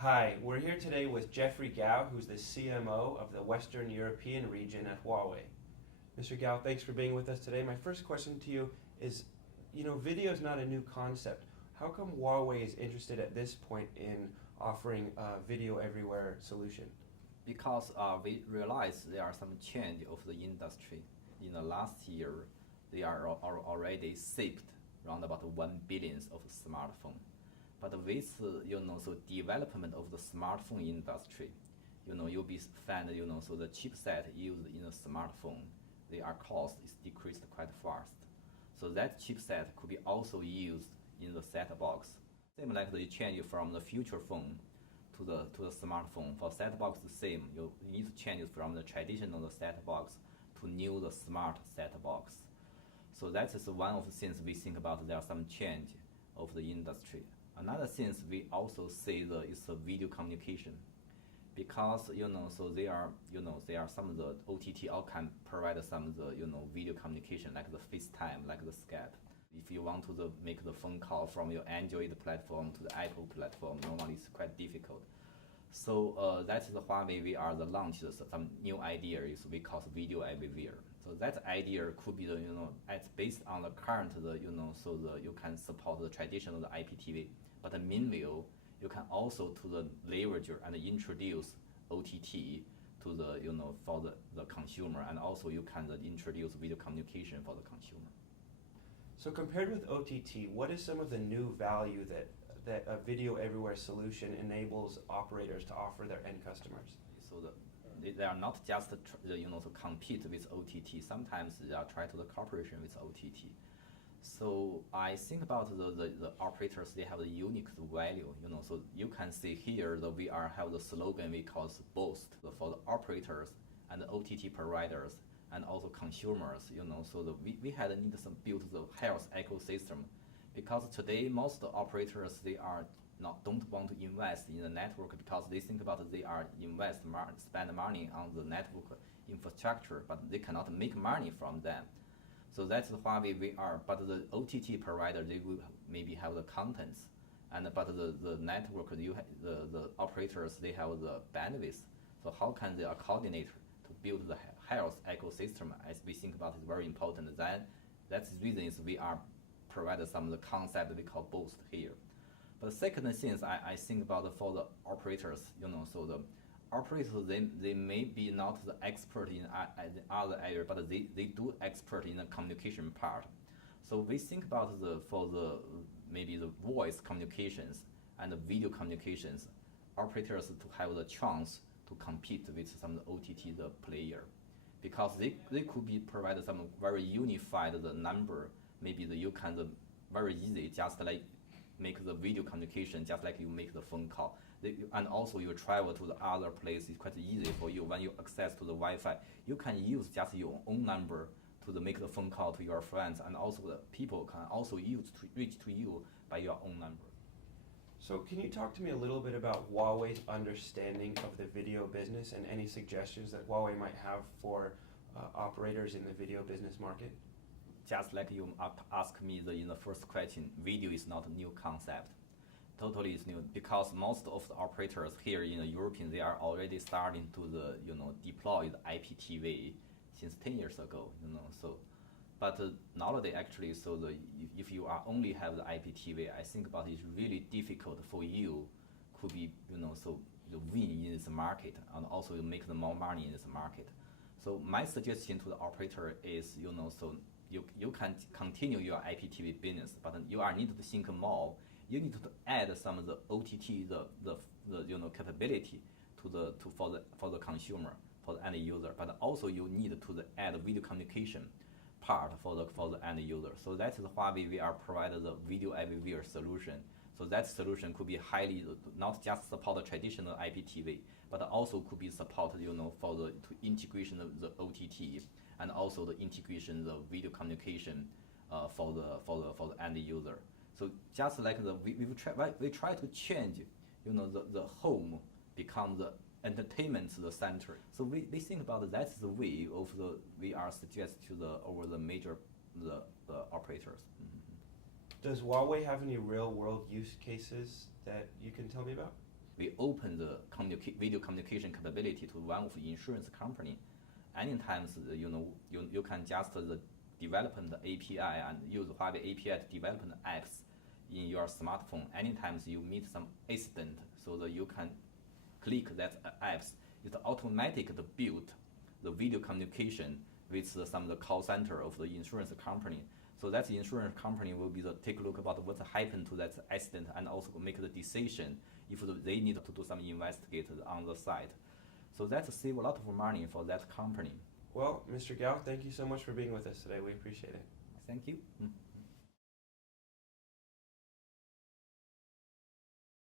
Hi, we're here today with Jeffery Gao, who's the CMO of the Western European region at Huawei. Mr. Gao, thanks for being with us today. My first question to you is, video is not a new concept. How come Huawei is interested at this point in offering a video everywhere solution? Because we realize there are some change of the industry. In the last year, they are already shipped around about 1 billion of smartphone. But with so development of the smartphone industry, you'll be find so the chipset used in a smartphone, their cost is decreased quite fast. So that chipset could be also used in the set box. Same like the change from the future phone to the smartphone. For set box the same. You need to change it from the traditional set box to new the smart set box. So that is one of the things we think about. There are some change of the industry. Another thing we also see is the video communication, because so there are some of the OTT all can provide some of the video communication like the FaceTime, like the Skype. If you want to make the phone call from your Android platform to the Apple platform, normally it's quite difficult. So that is Huawei. We are the launch some new ideas we call video everywhere. So that idea could be it's based on the current so you can support the traditional IPTV, but meanwhile you can also to the leverage and introduce OTT to the for the consumer, and also you can introduce video communication for the consumer. So compared with OTT, what is some of the new value that a video everywhere solution enables operators to offer their end customers? So they are not just to compete with OTT. Sometimes they are trying to the cooperation with OTT. So I think about the operators. They have a unique value. So you can see here that we have the slogan we call BOAST for the operators and the OTT providers and also consumers. So we had need some build the health ecosystem, because today most operators don't want to invest in the network, because they think about they are spend money on the network infrastructure, but they cannot make money from them. So that's why we are. But the OTT provider, they will maybe have the contents, but the network, the operators, they have the bandwidth. So how can they coordinate to build the health ecosystem? As we think about is very important. That's the reason is we are provided some of the concept we call BOAST here. But the second thing I think about for the operators, so the operators, they may be not the expert in the other area, but they do expert in the communication part. So we think about maybe the voice communications and the video communications, operators to have the chance to compete with some OTT player, because they could be provided some very unified number. Maybe you can very easy just like make the video communication just like you make the phone call. And also you travel to the other place, it's quite easy for you. When you access to the Wi-Fi, you can use just your own number to make the phone call to your friends, and also the people can also use to reach to you by your own number. So can you talk to me a little bit about Huawei's understanding of the video business and any suggestions that Huawei might have for operators in the video business market? Just like you asked me in the first question, video is not a new concept. Totally is new, because most of the operators here in the European, they are already starting to deploy the IPTV since 10 years ago. So, but nowadays actually, so if you are only have the IPTV, I think about it's really difficult for you, could be so win in this market, and also make the more money in this market. So my suggestion to the operator is so you can continue your IPTV business, but you are need to think more. You need to add some of the OTT, the capability for the consumer, for the end user. But also you need to add video communication part for the end user. So that is why we are providing the video everywhere solution. So that solution could be highly not just support the traditional IPTV, but also could be supported for the integration of the OTT, and also the integration of the video communication for the end user. So just like we try to change, the home become the entertainment the center. So we think about that's the way of we are suggest to over the major the operators. Mm-hmm. Does Huawei have any real world use cases that you can tell me about? we open the video communication capability to one of the insurance company. Anytime you can just develop the API and use Huawei API to develop the apps in your smartphone. Anytime you meet some accident, so that you can click that apps, it automatically build the video communication with some of the call center of the insurance company. So that the insurance company will be take a look about what happened to that accident and also make the decision if they need to do some investigate on the site. So that save a lot of money for that company. Well, Mr. Gao, thank you so much for being with us today. We appreciate it. Thank you.